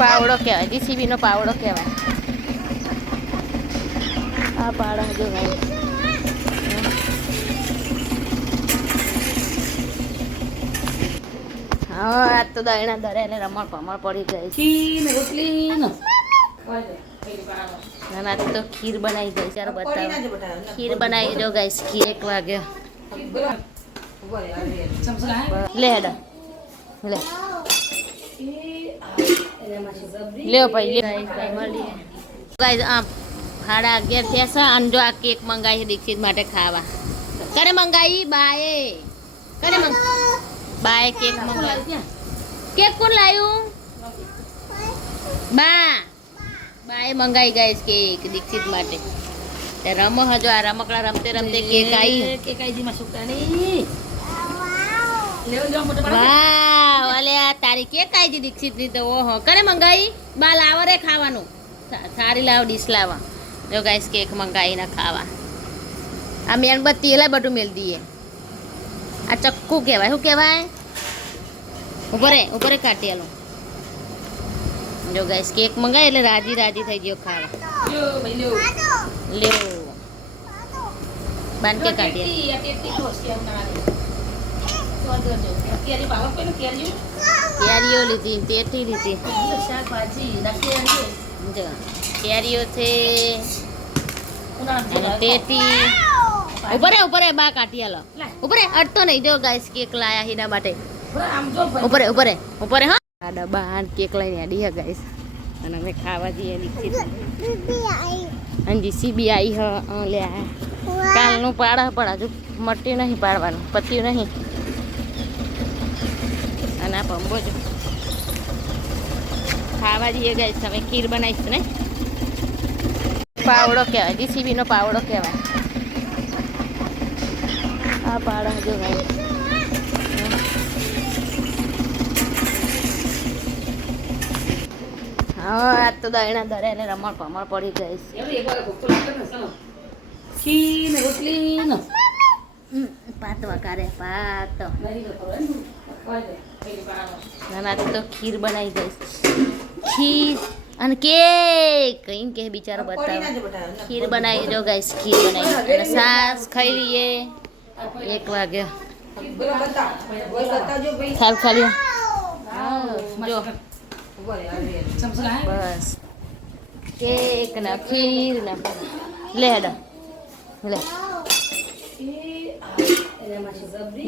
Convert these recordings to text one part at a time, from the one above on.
પાવડો કહેવાય, જીસીબીનો પાવડો કહેવાય. આ પાડા જો ભાઈ હા આજ તો દહીણા દરે એટલે રમણ પમણ પડી જાય છે. રોટલી ના તો ખીર બનાવી ગઈ ચાલો બતાવો. ખીર બનાવી દો ગાઈસ. ખીર 1 વાગ્યો લે હેડો લે લ્યો ભાઈ લે ગાઈસ. આમ 11:30 થયા છે અને જો આ કેક મંગાવી છે દીક્ષિત માટે ખાવા. કરે મંગાવી બાએ? કરે બાએ કેક મંગાવી. કેક કોણ લાવ્યું? બાએ મંગાવી ગાઈસ કેક દીક્ષિત માટે. તે રમો હજો આ રમકડા રમતે રમતે કેક આવી. કેક આવી માં સુકતાની વાવ અલે આ તારી કેક આવી જી દીક્ષિત ની તો ઓહો. કરે મંગાવી બા લાવો રે ખાવાનું. સારી લાવ ડીશ લાવા. જો ગાઈસ કેક મંગાવી ના ખાવા. આ મેણબત્તી એલા બધું મેલ દઈએ. આ ચક્કુ કહેવાય. શું કહેવાય? ઉપર કાઢી આલો. જો ગાઈસ કેક મંગાવી એટલે રાજી રાજી થઈ ગયો ખાવા. લ્યો બાન કે કાઢી કેરીઓ લીધી, તેટી લીધી, કેરીઓ છે તેટી. ઉપર બા કાઢી આલો. ઉપર અડતો નહીં. જો ગાઈસ કેક લાયા હિના માટે. ઉપર હા આ ડબ્બા કેક લઈને આડી હે ગાઈસ. અને અમે ખાવા જઈએ દીક્ષિત અને જીસીબી આવી હ લે કાલનું પાડા હજુ મટ્યું નહીં, પાડવાનું પત્યું નહીં. અને આ પંબો જો ખાવા જઈએ ગાઈસ. તમે ખીર બનાવીશ ને? પાવડો કહેવાય, જીસીબીનો પાવડો કહેવાય. આ પાડા જો ગાઈસ. હા આજ તો દહીણા દરે એટલે રમણ પમણ પડી જાય છે. રોટલી પાત વકારે પાત. ના તો ખીર બનાવી ગઈ. ખીર અને કેક કઈ કે બિચારો બતાવે. ખીર બનાવી દો ગાઈસ. ખીર બનાવી અને સાસ ખાઈ લઈએ. 1 વાગ્યો ખાલી જો બસ કેક ને ખીર ને લે હેડો લે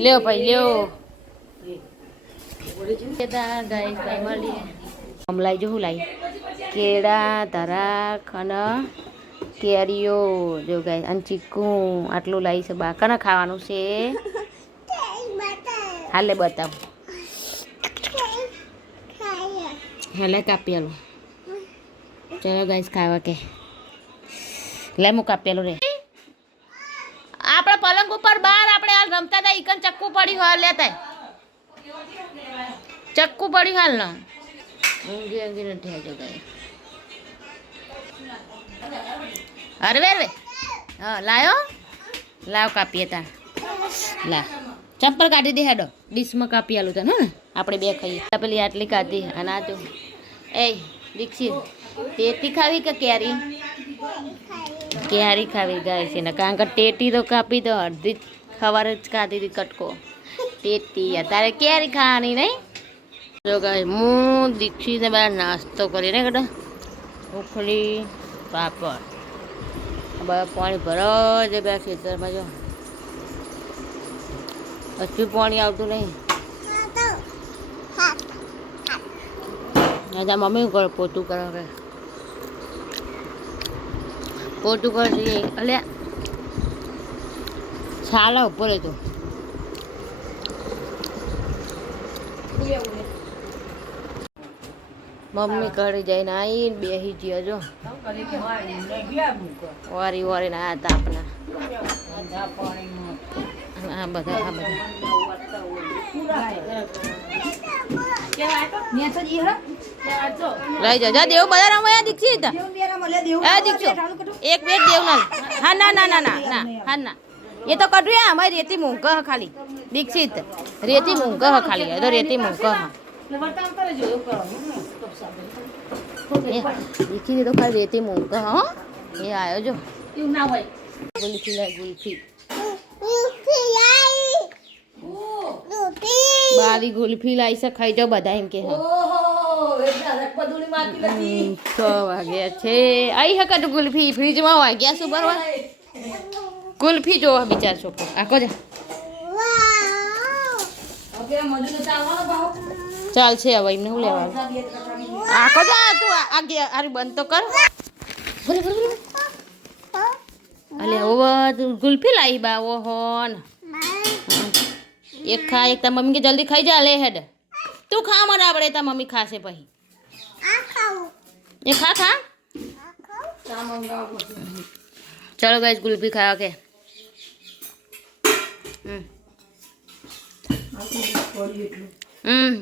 લ્યો ભાઈ લ્યો. લાવી જો હું લાવી કેળા ધરાક અને કેરીઓ જો ગાય અને ચીકુ આટલું લાવી છે. બાકાને ખાવાનું છે. હાલે બતાવ. હેલે કાપી આલું. ચલો ગાઈસ ખાવા કે લે હું કાપી આલું રે. આપણે પલંગ ઉપર બહાર આપણે હાલ રમતા હતા. ઈકન ચક્કુ પડ્યું હાલ લેતા ચક્કુ પડ્યું હાલ ને ઊંઘી નથી આવજો ગાય. અરે હા લાયો લાવ કાપીએ તા લા ચપ્પલ કાઢી દે હેડો. ડીશમાં કાપી આલું તને ને આપણે 2 ખાઈએ. પેલી આટલી કાઢી અને આ તો એ દીક્ષિત તેટી ખાવી કે કેરી? કેરી ખાવી ગાય છે ને કારણ કે ટેટી તો કાપી દો અડધી સવારે જ ખાધી હતી કટકો. ટેટી અત્યારે કેરી ખાવાની નહીં. જો ગાય હું દીક્ષિત બધા નાસ્તો કરીને કદા ઉખડી પાપડ બધા પાણી ભરો છે. બે ખેતરમાં જો હજુ પાણી આવતું નહીં. દાદા મમ્મી કરે પોતું કરો કે પોતું કરે છે. એટલે છાલા ઉપર હતું. મમ્મી કરી જઈને આવીને બેસી ગયા જો વારી વારીને આવ્યા હતા આપણા. આ બધા લઈ જા દેવ બધા રમવા દીક્ષિત. એક બેટ દેવ ના. હા ના એ તો કઢું અમારી રેતી મૂંઘ ખાલી દીક્ષિત. રેતી મૂંઘ ખાલી તો રેતી મૂંઘ દીખી દે તો ખાલી રેતી મૂક હો એ આવ્યો જો એવું ના હોય ગુલ્ફી લાય ગુલ્ફી ઓહ બારી ગુલ્ફી લાવી છે ખાઈ જાઓ બધા એમ કે હા ઓહો એટલા રકબદુની મારતી નથી 6 વાગ્યા છે આઈ હકત ગુલ્ફી ફ્રીજમાં વાગ્યા શું બરવા ગુલ્ફી જો બિચાર છોકરો આખો જા ઓકે મજૂર ચાલવાનો ભાવ ચાલશે હવે એમને શું લેવાનું આખો જા તું આગે આરી બંધ તો કર બોલે બોલે બોલે અલે ઓ ગુલ્ફી લાવી બા ઓહો ને એક ખા એક તા મમ્મી કે જલ્દી ખાઈ જા લે હેડ તું ખા મને આપણે તા મમ્મી ખાશે પછી એ ખા ખા ચા મંગાવો ચલો ગાઈસ ગુલ્ફી ખાવા કે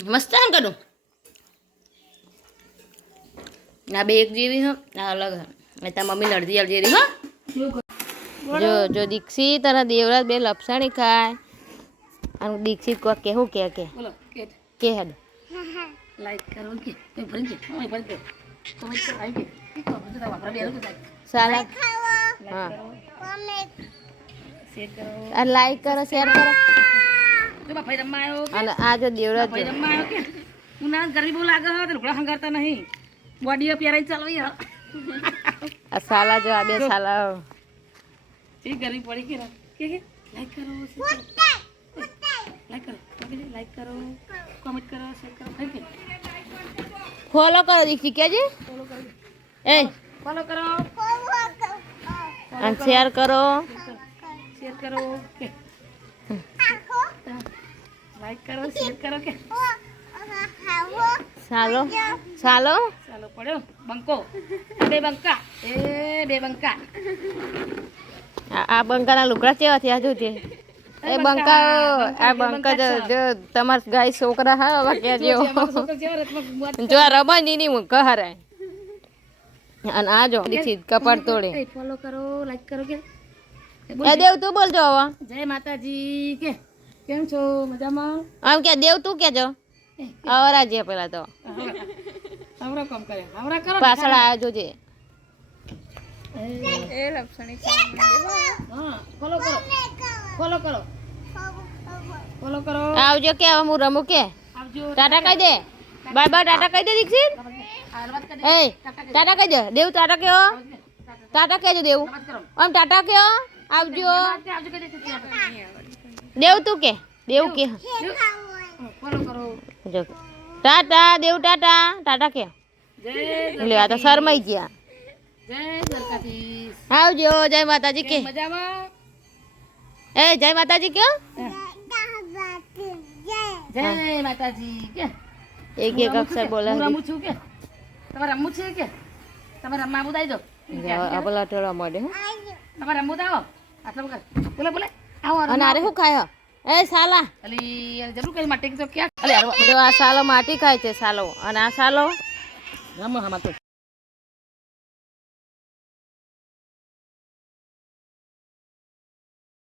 મસ્ત એમ કરું આ બે એક જેવી હો આ અલગ હે તા મમ્મી લડતી આવતી રહી હો જો જો દીક્ષિત અને દેવરાજ બે લપસાણી ખાય અને દીક્ષિત કો કેવું કે બોલો કે હેડ લાઈક કરો કે એ ભરી કે ઓય ભરી કે કમેન્ટ કરો આવી કે તો બધું વાપરા બેરું કે સાલા હા શેર કરો આ લાઈક કરો શેર કરો જો બાપા રમવા આવ્યો કે અને આ જો દેવરાજ ભાઈ રમવા આવ્યો કે ઉના ગરમી બહુ લાગે હે તો લુગડા હંગારતા નહીં બોડી પહેરાઈ ચાલવી હે આ સાલા જો આ બે સાલા એ ગરમી પડી કે લાઈક કરો લાઈક કરો કોમેન્ટ કરો શેર કરો થઈ કે ફોલો કરો દીક્ષિત કેજે ફોલો કરો એ ફોલો કરો અને શેર કરો શેર કરો કે લાઈક કરો શેર કરો કે સાલો સાલો ચાલો પડ્યો બંકો બે બંકા બે બંકા આ બંકાના લુગડા કેવા થયા જો તે એ બંકા આ બંકા જો તમાર ગાય છોકરા હા હવે કેજો જો આ રમણી ની હું કહરે અને આ જો દીક્ષિત કપાળ તોડે ફોલો કરો લાઈક કરો કે એ દેવ તું બોલજો હવે જય માતાજી કે કેમ છો મજામાં આમ કે દેવ તું કેજો આવરાજે પેલા તો આવરા કામ કરે આવરા કરો પાછળ આવ્યો જોજે એ લપસણી હા ફોલો કરો ફોલો કરો ફોલો કરો આવજો કે હવે હું રમું કે આવજો ટાટા કહી દે બાય બાય ટાટા કહી દે દીક્ષિત એ ટાટા કહી દે દેવ ટાટા કયો ટાટા કહેજો દેવ આમ ટાટા કયો આવજો દેવ તું કે દેવ કે ફોલો કરો જો ટાટા દેવ ટાટા ટાટા કે જય લે આ તો શરમાઈ ગયા જય દ્વારકાધીશ આવજો જય માતાજી કે મજામાં એ જય માતાજી કયો જય માતાજી કે એક એક અક્ષર બોલે હું રમું છું કે તમારે રમવું છે કે તમારે રમવા બુદાઈ દો આપલા ટેળવા મળે હો તમારે રમવું આવો આટલા વખત બોલે બોલે આવો અને અરે શું ખાય એ સાલા અલી જરૂર કરી માટે તો ક્યાં અલે જો આ સાલો માટી ખાય છે સાલો અને આ સાલો રમો હમા તો